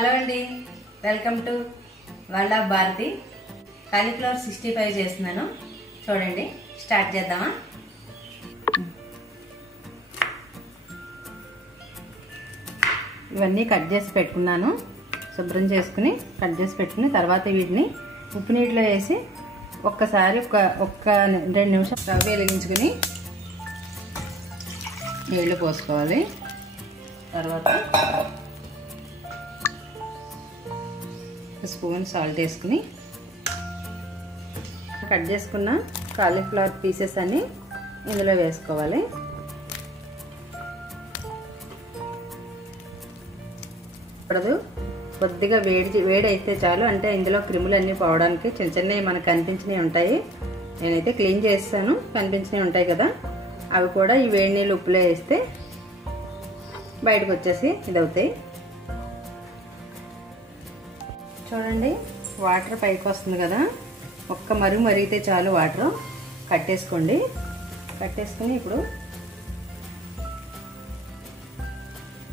Hello అండి, welcome to world of Bharati. Cauliflower 65 చేస్తున్నాను. చూడండి, స్టార్ట్ చేద్దామా? ఇవన్నీ కట్ చేసి పెట్టుకున్నాను. శుభ్రం చేసుకుని కట్ చేసి పెట్టుకుని తర్వాత వీటిని ఉప్పు నీటిలో వేసి ఒక్కసారి ఒక్క 2 నిమిషాలు స్టవ్ వెలిగించుకుని నీళ్లు పోసుకోవాలి. తర్వాత స్పూన్ సాల్ట్ వేసుకుని కట్ చేసుకున్న కాలీఫ్లవర్ పీసెస్ అన్ని ఇందులో వేసుకోవాలి. పడదు, కొద్దిగా వేడి అయితే చాలు. అంటే ఇందులో క్రిములన్నీ పోవడానికి చిన్న చిన్నవి మనకు కనిపించినవి ఉంటాయి. నేనైతే క్లీన్ చేస్తాను, కనిపించినవి ఉంటాయి కదా, అవి కూడా ఈ వేడి నీళ్ళు ఉప్పులో వేస్తే బయటకు వచ్చేసి ఇదవుతాయి. చూడండి, వాటర్ పైకి వస్తుంది కదా, ఒక్క మరిగితే చాలు. వాటర్ కట్టేసుకోండి. కట్టేసుకుని ఇప్పుడు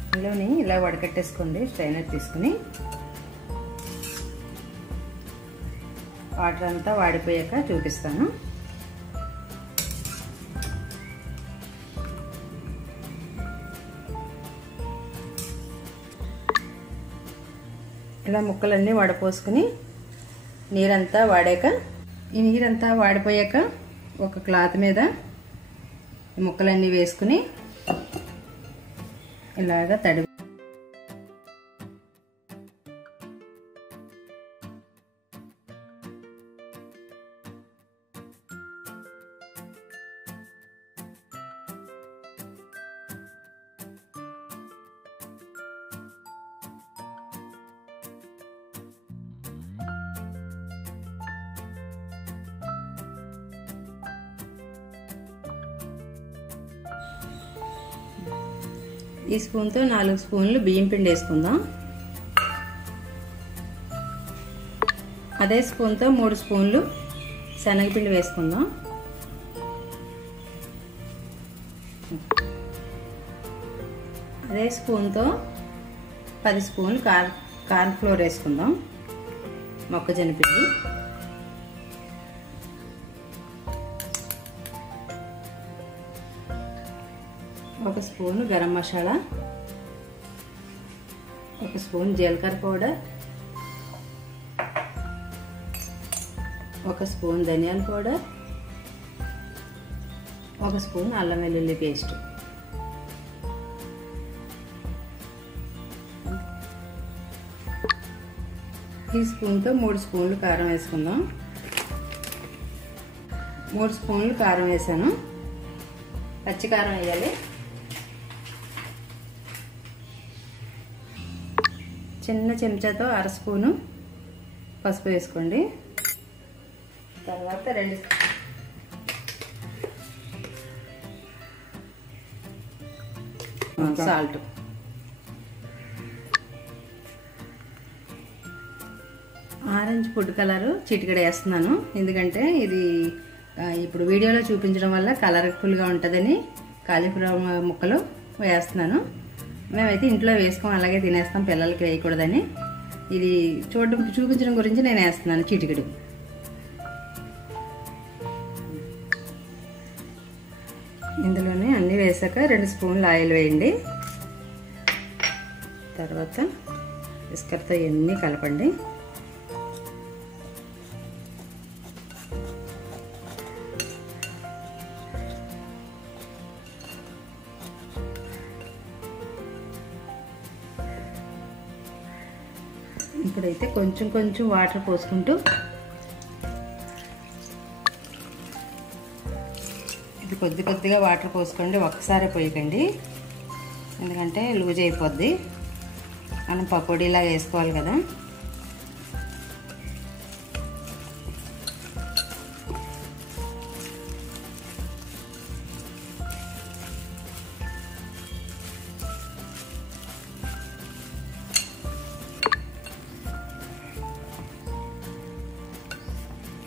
ఇందులోని ఇలా వడకట్టేసుకోండి. స్ట్రైనర్ తీసుకుని వాటర్ అంతా వాడిపోయాక చూపిస్తాను. ఇలా ముక్కలన్నీ వడపోసుకుని నీరంతా వాడాక, ఈ నీరంతా వాడిపోయాక ఒక క్లాత్ మీద ఈ ముక్కలన్నీ వేసుకుని ఇలాగా తడి ఈ స్పూన్తో 4 స్పూన్లు బియ్యం పిండి వేసుకుందాం. అదే స్పూన్తో 3 స్పూన్లు శనగపిండి వేసుకుందాం. అదే స్పూన్తో 10 స్పూన్లు కార్న్ ఫ్లోర్ వేసుకుందాం. మొక్కజొన్న పిండి, ఒక స్పూన్ గరం మసాలా, ఒక స్పూన్ జీలకర్ర పౌడర్, ఒక స్పూన్ ధనియాల పౌడర్, ఒక స్పూన్ అల్లం వెల్లుల్లి పేస్ట్. ఈ స్పూన్తో 3 స్పూన్లు కారం వేసుకుందాం. 3 స్పూన్లు కారం వేసాను. పచ్చి కారం వేయాలి. చిన్న చెంచాతో 1/2 స్పూను పసుపు వేసుకోండి. తర్వాత 2 సాల్ట్. ఆరెంజ్ ఫుడ్ కలర్ చిటికెడ వేస్తున్నాను. ఎందుకంటే ఇది ఇప్పుడు వీడియోలో చూపించడం వల్ల కలర్ఫుల్గా ఉంటుందని కాలీఫ్లవర్ ముక్కలు వేస్తున్నాను. మేమైతే ఇంట్లో వేసుకోం, అలాగే తినేస్తాం, పిల్లలకి వేయకూడదని. ఇది చూపించడం గురించి నేను వేస్తున్నాను చిటికెడు. ఇందులోనే అన్నీ వేసాక 2 స్పూన్లు ఆయిల్ వేయండి. తర్వాత విస్కర్తో ఇవన్నీ కలపండి. ఇప్పుడైతే కొంచెం వాటర్ పోసుకుంటూ ఇది కొద్దిగా వాటర్ పోసుకోండి, ఒక్కసారి పోయకండి. ఎందుకంటే లూజ్ అయిపోద్ది. మనం పకోడీలా వేసుకోవాలి కదా.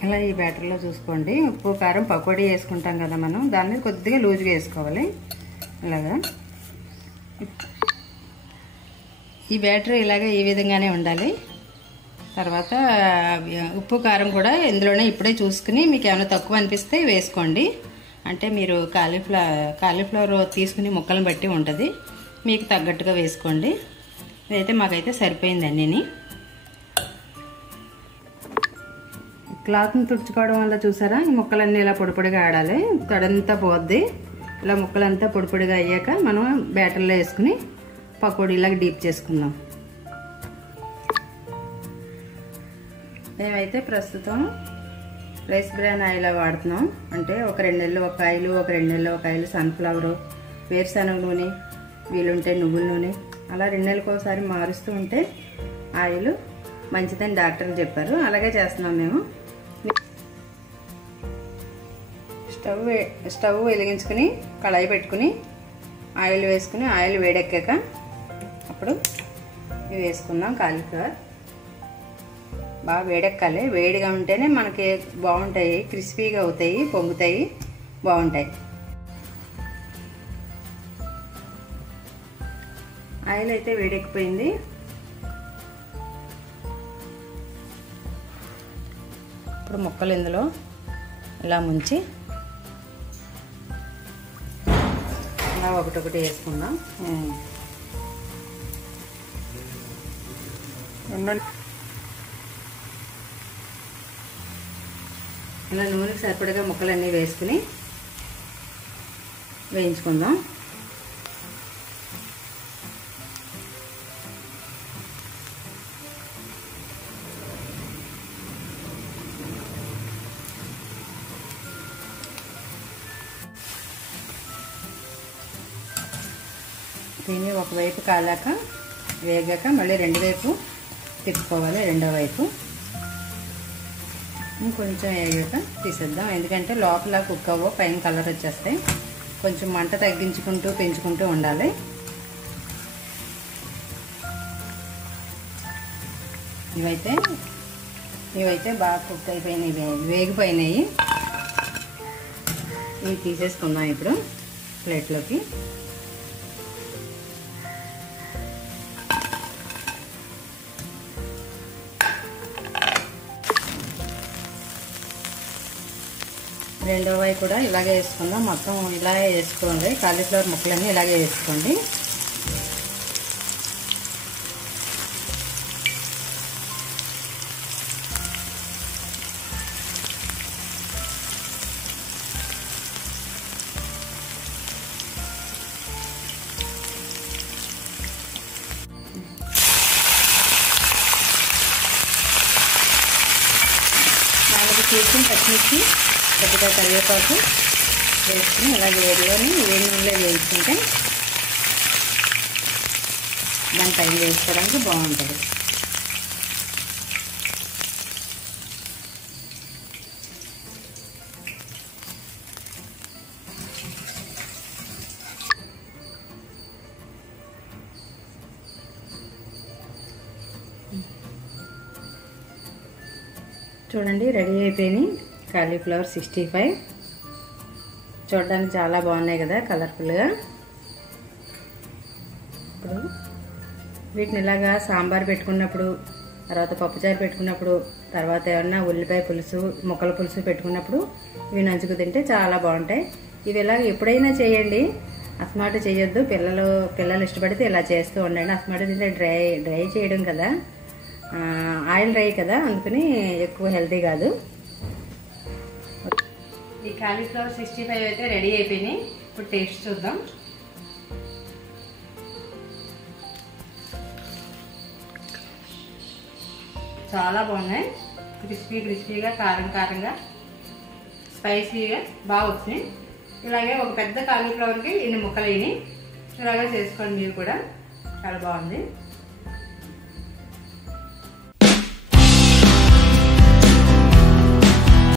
అలా ఈ బ్యాటర్లో చూసుకోండి. ఉప్పు కారం పకోడీ వేసుకుంటాం కదా మనం, దాన్ని కొద్దిగా లూజ్గా వేసుకోవాలి. ఇలాగా ఈ బ్యాటర్ ఇలాగ ఈ విధంగానే ఉండాలి. తర్వాత ఉప్పు కారం కూడా ఇందులోనే ఇప్పుడే చూసుకుని మీకు ఏమైనా తక్కువ అనిపిస్తే వేసుకోండి. అంటే మీరు కాలీఫ్లవర్ తీసుకుని ముక్కలను బట్టి ఉంటుంది, మీకు తగ్గట్టుగా వేసుకోండి. ఇదైతే మాకైతే సరిపోయిందండి. క్లాత్ని తుడుచుకోవడం వల్ల చూసారా ఈ ముక్కలన్నీ ఇలా పొడిపొడిగా ఆడాలి, తడంతా పోద్ది. ఇలా ముక్కలంతా పొడిపొడిగా అయ్యాక మనం బ్యాటర్లో వేసుకుని పకోడీలాగా డీప్ చేసుకుందాం. మేమైతే ప్రస్తుతం రైస్ బ్రాన్ ఆయిల్ వాడుతున్నాం. అంటే ఒక 2 నెలలు ఒక ఆయిల్, ఒక 2 నెలలు ఒక ఆయిల్ సన్ఫ్లవర్, వేరుశనగ నూనె, వీలుంటే నువ్వుల నూనె, అలా 2 నెలలకు ఒకసారి మారుస్తూ ఉంటే ఆయిల్ మంచిదని డాక్టర్లు చెప్పారు. అలాగే చేస్తున్నాం మేము. స్టవ్ వెలిగించుకుని కళాయి పెట్టుకుని ఆయిల్ వేసుకుని ఆయిల్ వేడెక్కాక అప్పుడు ఇవి వేసుకుందాం. కాలీఫ్లవర్ బాగా వేడెక్కాలి. వేడిగా ఉంటేనే మనకి బాగుంటాయి, క్రిస్పీగా అవుతాయి, పొంగుతాయి, బాగుంటాయి. ఆయిల్ అయితే వేడెక్కిపోయింది. ఇప్పుడు ముక్కలు ఇందులో ఇలా ముంచి ఇలా ఒకటొకటి వేసుకుందాం. ఇలా నూనెకి సరిపడగా ముక్కలన్నీ వేసుకుని వేయించుకుందాం. దీన్ని ఒకవైపు కాలాక వేగాక మళ్ళీ 2 వైపు తిప్పుకోవాలి. రెండో వైపు ఇంకొంచెం వేగాక తీసేద్దాం. ఎందుకంటే లోపల కుక్ అవ్వ పైన కలర్ వచ్చేస్తాయి. కొంచెం మంట తగ్గించుకుంటూ పెంచుకుంటూ ఉండాలి. ఇవైతే బాగా కుక్ అయిపోయినాయి, వేగిపోయినాయి. ఇవి తీసేసుకుందాం ఇప్పుడు ప్లేట్లోకి. రెండో వైపు కూడా ఇలాగే వేసుకుందాం. మొత్తం ఇలాగే వేసుకోండి. కాలీఫ్లవర్ ముక్కలన్నీ ఇలాగే వేసుకోండి. చేసిన పచ్చిమిర్చి, కొద్దిగా కరివేపాకు వేసుకుని ఇలా వేడి నూనెలో వేయించుకుంటే దాని పైన వేసుకోవడానికి బాగుంటుంది. చూడండి రెడీ అయిపోయినాయి కాలీఫ్లవర్ 65. చూడడానికి చాలా బాగున్నాయి కదా కలర్ఫుల్గా. ఇప్పుడు వీటిని ఇలాగా సాంబార్ పెట్టుకున్నప్పుడు, తర్వాత పప్పుచారు పెట్టుకున్నప్పుడు, తర్వాత ఏమన్నా ఉల్లిపాయ పులుసు, ముక్కల పులుసు పెట్టుకున్నప్పుడు ఇవి నంచుకు తింటే చాలా బాగుంటాయి. ఇవి ఇలాగ ఎప్పుడైనా చేయండి, అస్మాట చేయొద్దు. పిల్లలు ఇష్టపడితే ఇలా చేస్తూ ఉండండి. అస్మాట తింటే డ్రై చేయడం కదా, ఆయిల్ డ్రై కదా, అందుకని ఎక్కువ హెల్తీ కాదు. ఈ కాలీఫ్లవర్ 65 అయితే రెడీ అయిపోయినాయి. ఇప్పుడు టేస్ట్ చూద్దాం. చాలా బాగున్నాయి. క్రిస్పీగా, కారంగా, స్పైసీగా బాగా వచ్చినాయి. ఇలాగే ఒక పెద్ద కాలీఫ్లవర్కి ఇన్ని ముక్కలు అయినాయి. ఇలాగే చేసుకోండి మీరు కూడా, చాలా బాగుంది.